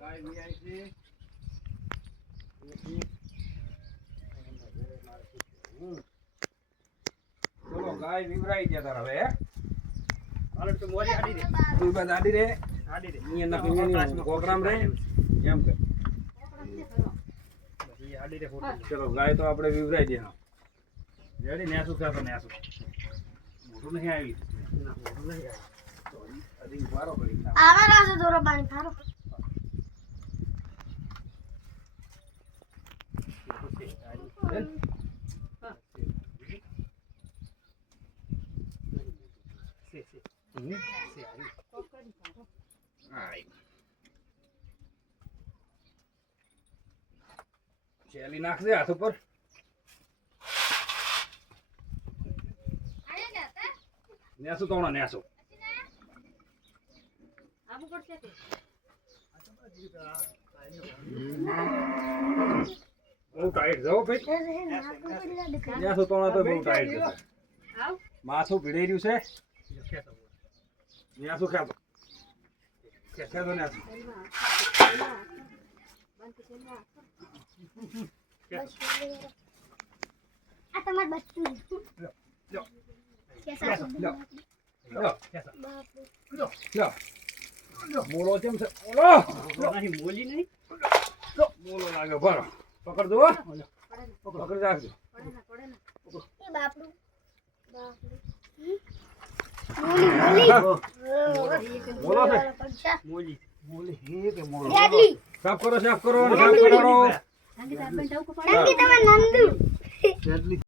ગાય બી આવી છે. ચલો ગાય વિવરાઈ ગયા તારા હવે હાલો તો મોરી આડી દે. તું બાદ આડી રે આડી દે. અહીંયા નકી કોકરામ રે એમ કર. ઈ આડી દે ફોટો. ચલો ગાય તો આપણે વિવરાઈ દે. રેડી નેસુ ખાતો નેસુ. મોટું નહીં આવી. ના મોટું નહીં આવે. તો અધી વારો કરી નાખ. આવા રાસે દોરો પાણી ફારો. શેલી નાખજે હાથ ઉપર. નેસુ તોણો નેસુ. બહુ ટાઈટ જાઓ ભાઈ. નેસુ તોણો તો બહુ ટાઈટ છે. માથું ભીડાઈ રહ્યું છે. નેસુ ખેતો. ખેતો નેસુ. આ તમાર બચ્ચું લ્યો કેસા લ્યો લ્યો બાપ લ્યો. મોળો કેમ છે? ઓલો નહીં મોલી નહીં. મોળો લાગે બરો. પકડ દો. પકડ રાખજો. એ બાપડું બાપડું મોલી મોળો છે. પગશા મોલી. મોળી હે કે મોળો. ડેડલી સાફ કરો સાફ કરો સાફ કરો. નંદી તમાર નંદુ કેટલી